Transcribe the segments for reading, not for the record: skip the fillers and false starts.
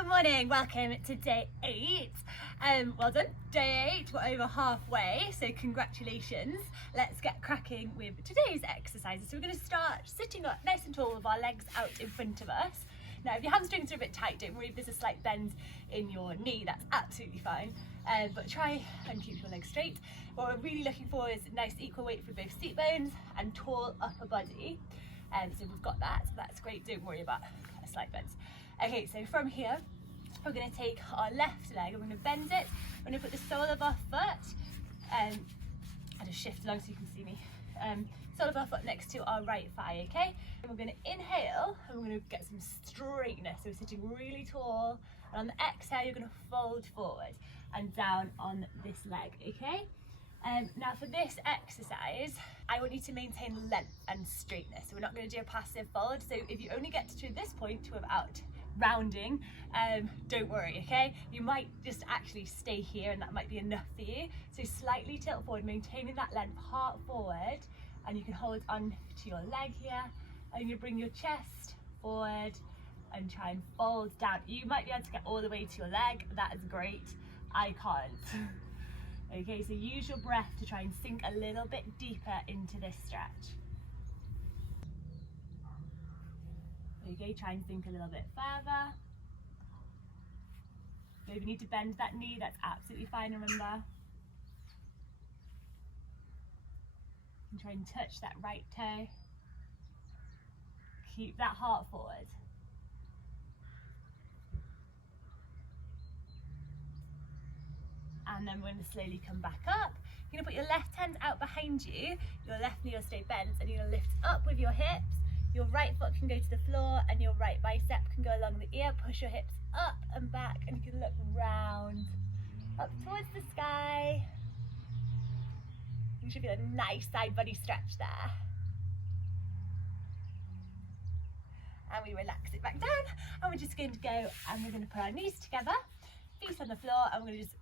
good morning. Welcome to day 8. Well done, day 8. We're over halfway, so congratulations. Let's get cracking with today's exercises. So we're going to start sitting up nice and tall with our legs out in front of us. Now, if your hamstrings are a bit tight, don't worry if there's a slight bend in your knee, that's absolutely fine. But try and keep your legs straight. What we're really looking for is nice equal weight for both seat bones and tall upper body. So we've got that, so that's great, don't worry about a slight bend. Okay, so from here, we're going to take our left leg and we're going to bend it. We're going to put the sole of our foot, I'll just shift along so you can see me, sole of our foot next to our right thigh, okay? And we're going to inhale and we're going to get some straightness, so we're sitting really tall. And on the exhale, you're going to fold forward and down on this leg, okay? Now for this exercise, I want you to maintain length and straightness. So we're not going to do a passive fold. So if you only get to this point without rounding, don't worry, okay? You might just actually stay here and that might be enough for you. So slightly tilt forward, maintaining that length, heart forward, and you can hold on to your leg here, and you bring your chest forward and try and fold down. You might be able to get all the way to your leg, that is great. I can't. Okay, so use your breath to try and sink a little bit deeper into this stretch. Okay, try and sink a little bit further. So if you need to bend that knee, that's absolutely fine, remember. And try and touch that right toe. Keep that heart forward. And then we're going to slowly come back up. You're going to put your left hand out behind you, your left knee will stay bent, and you're going to lift up with your hips. Your right foot can go to the floor and your right bicep can go along the ear. Push your hips up and back, and you can look round, up towards the sky. You should feel a nice side body stretch there. And we relax it back down, and we're just going to go and we're going to put our knees together, feet on the floor, and we're going to just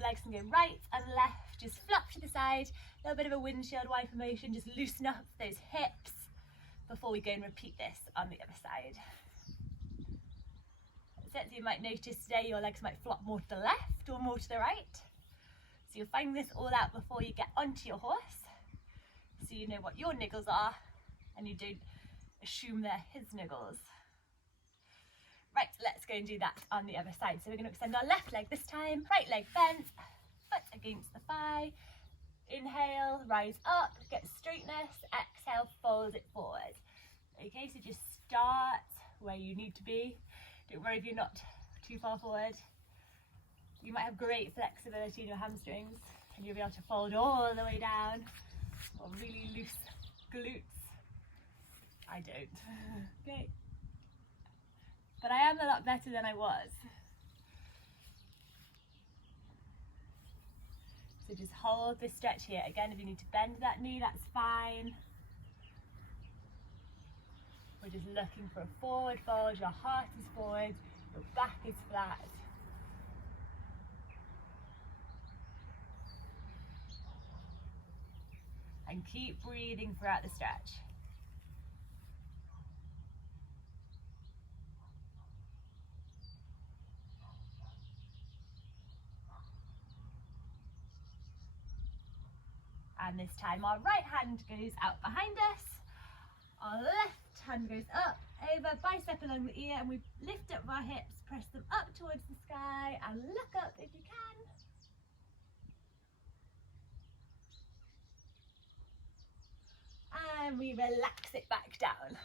legs can go right and left, just flop to the side, a little bit of a windshield wiper motion, just loosen up those hips before we go and repeat this on the other side. So you might notice today your legs might flop more to the left or more to the right. So you'll find this all out before you get onto your horse, so you know what your niggles are and you don't assume they're his niggles. Right, let's go and do that on the other side. So we're going to extend our left leg this time, right leg bent, foot against the thigh. Inhale, rise up, get straightness. Exhale, fold it forward. Okay, so just start where you need to be. Don't worry if you're not too far forward. You might have great flexibility in your hamstrings and you'll be able to fold all the way down, or really loose glutes. I don't. Okay. But I am a lot better than I was. So just hold this stretch here. Again, if you need to bend that knee, that's fine. We're just looking for a forward fold. Your heart is forward, your back is flat. And keep breathing throughout the stretch. And this time our right hand goes out behind us, our left hand goes up, over, bicep along the ear, and we lift up our hips, press them up towards the sky, and look up if you can. And we relax it back down.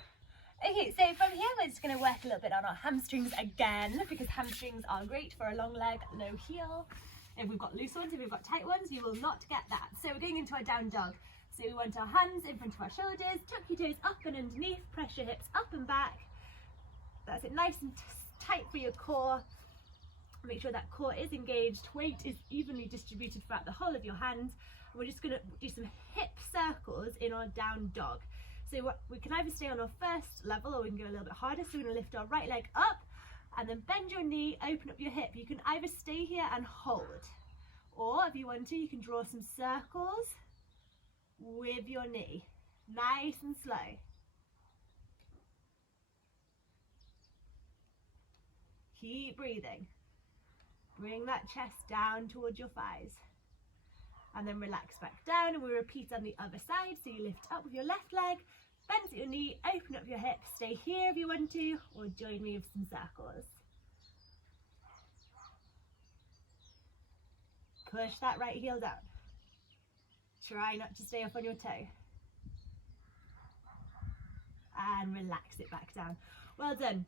Okay, so from here we're just going to work a little bit on our hamstrings again, because hamstrings are great for a long leg, low heel. If we've got loose ones, if we've got tight ones, you will not get that. So we're going into our down dog. So we want our hands in front of our shoulders, tuck your toes up and underneath, press your hips up and back. That's it, nice and tight for your core. Make sure that core is engaged, weight is evenly distributed throughout the whole of your hands. And we're just going to do some hip circles in our down dog. So we can either stay on our first level or we can go a little bit harder. So we're going to lift our right leg up, and then bend your knee, open up your hip. You can either stay here and hold, or if you want to, you can draw some circles with your knee, nice and slow. Keep breathing. Bring that chest down towards your thighs. And then relax back down, and we repeat on the other side. So you lift up with your left leg, bend at your knee, open up your hips, stay here if you want to, or join me with some circles. Push that right heel down. Try not to stay up on your toe. And relax it back down. Well done.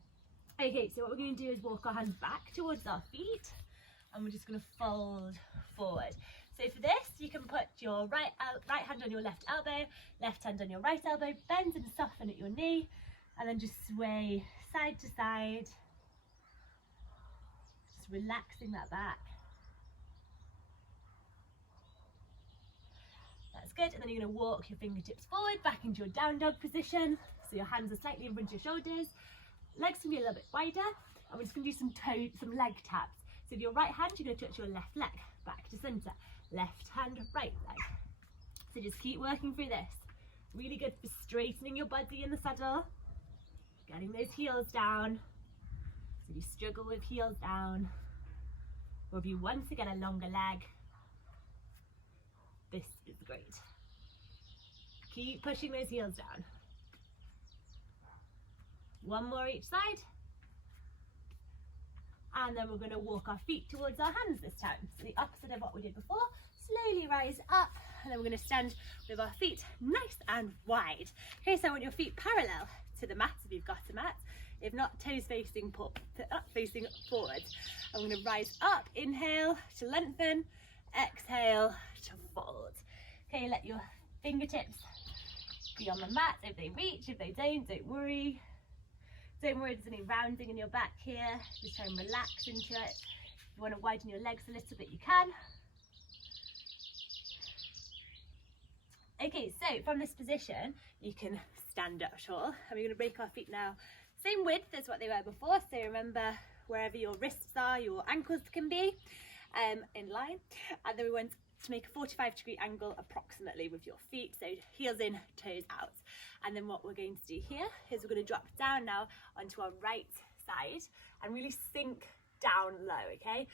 Okay, so what we're going to do is walk our hands back towards our feet, and we're just going to fold forward. So for this, you can put your right hand on your left elbow, left hand on your right elbow, bend and soften at your knee, and then just sway side to side, just relaxing that back. That's good. And then you're going to walk your fingertips forward back into your down dog position. So your hands are slightly in front of your shoulders, legs can be a little bit wider, and we're just going to do some leg taps. So with your right hand, you're going to touch your left leg back to center. Left hand, right leg. So just keep working through this. Really good for straightening your body in the saddle, getting those heels down. So if you struggle with heels down, or if you want to get a longer leg, this is great. Keep pushing those heels down. One more each side. And then we're going to walk our feet towards our hands this time. So the opposite of what we did before. Slowly rise up, and then we're going to stand with our feet nice and wide. Okay, so I want your feet parallel to the mat if you've got a mat. If not, toes facing forward. I'm going to rise up, inhale to lengthen, exhale to fold. Okay, let your fingertips be on the mat. If they reach, if they don't worry. Don't worry, there's any rounding in your back here. Just try and relax into it. If you want to widen your legs a little bit, you can. Okay, so from this position, you can stand up tall. And we're going to break our feet now. Same width as what they were before. So remember, wherever your wrists are, your ankles can be in line. And then we want to make a 45-degree angle approximately with your feet. So heels in, toes out. And then what we're going to do here is we're going to drop down now onto our right side and really sink down low, okay?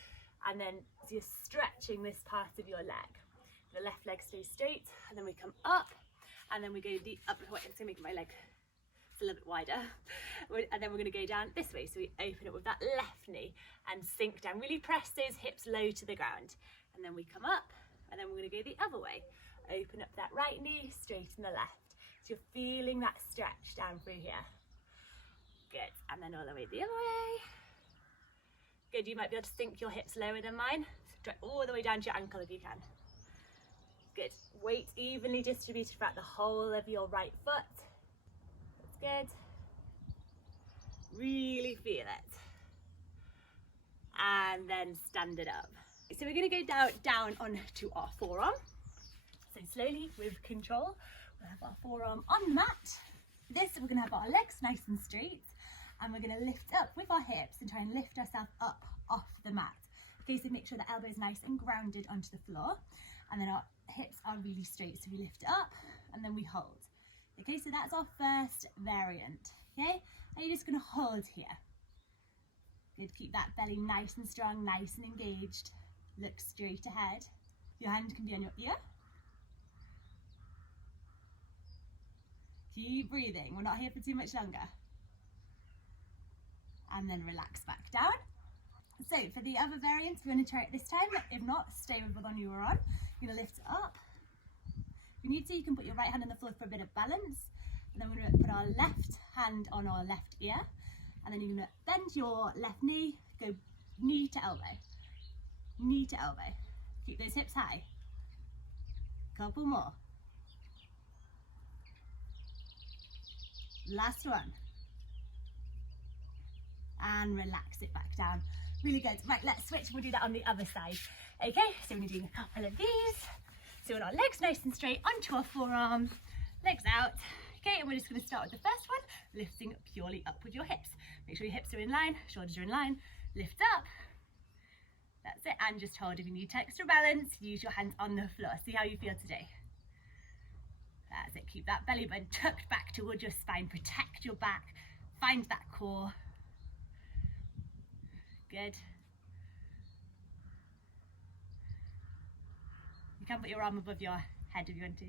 And then so you're stretching this part of your leg. The left leg stays straight, and then we come up, and then we go the other way. I'm going to make my leg a little bit wider. And then we're going to go down this way. So we open it with that left knee and sink down. Really press those hips low to the ground. And then we come up, and then we're going to go the other way. Open up that right knee, straighten the left. So you're feeling that stretch down through here. Good. And then all the way the other way. Good. You might be able to sink your hips lower than mine. Stretch all the way down to your ankle if you can. Good. Weight evenly distributed throughout the whole of your right foot. That's good. Really feel it. And then stand it up. So we're going to go down onto our forearm. So slowly, with control, we'll have our forearm on the mat. This, we're going to have our legs nice and straight. And we're going to lift up with our hips and try and lift ourselves up off the mat. Okay, so make sure the elbow is nice and grounded onto the floor. And then our hips are really straight, so we lift up and then we hold. Okay, so that's our first variant. Okay, and you're just going to hold here. Good, keep that belly nice and strong, nice and engaged. Look straight ahead. Your hand can be on your ear. Keep breathing, we're not here for too much longer. And then relax back down. So for the other variants, we're going to try it this time. If not, stay with the one you were on. You're going to lift it up. If you need to, you can put your right hand on the floor for a bit of balance. And then we're going to put our left hand on our left ear. And then you're going to bend your left knee, go knee to elbow. Knee to elbow. Keep those hips high. Couple more. Last one. And relax it back down. Really good. Right, let's switch. We'll do that on the other side. Okay, so we're doing a couple of these. So with our legs nice and straight onto our forearm, legs out. Okay, and we're just going to start with the first one, lifting purely up with your hips. Make sure your hips are in line, shoulders are in line. Lift up. That's it. And just hold. If you need extra balance, use your hands on the floor. See how you feel today. That's it. Keep that belly button tucked back towards your spine. Protect your back. Find that core. Good. You can put your arm above your head if you want to.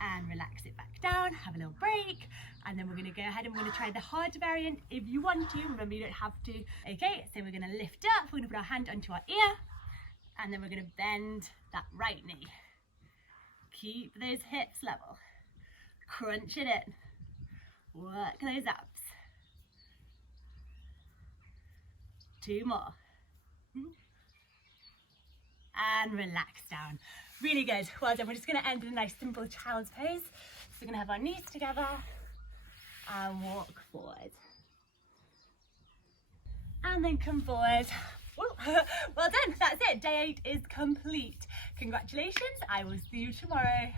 And relax it back down, have a little break, and then we're going to go ahead and we're going to try the harder variant if you want to. Remember, you don't have to. Okay, so we're going to lift up, we're going to put our hand onto our ear, and then we're going to bend that right knee. Keep those hips level, crunch it in, work those abs. 2 more. And relax down. Really good, well done. We're just going to end in a nice simple child's pose. So we're going to have our knees together and walk forward. And then come forward. Well done, that's it. Day 8 is complete. Congratulations, I will see you tomorrow.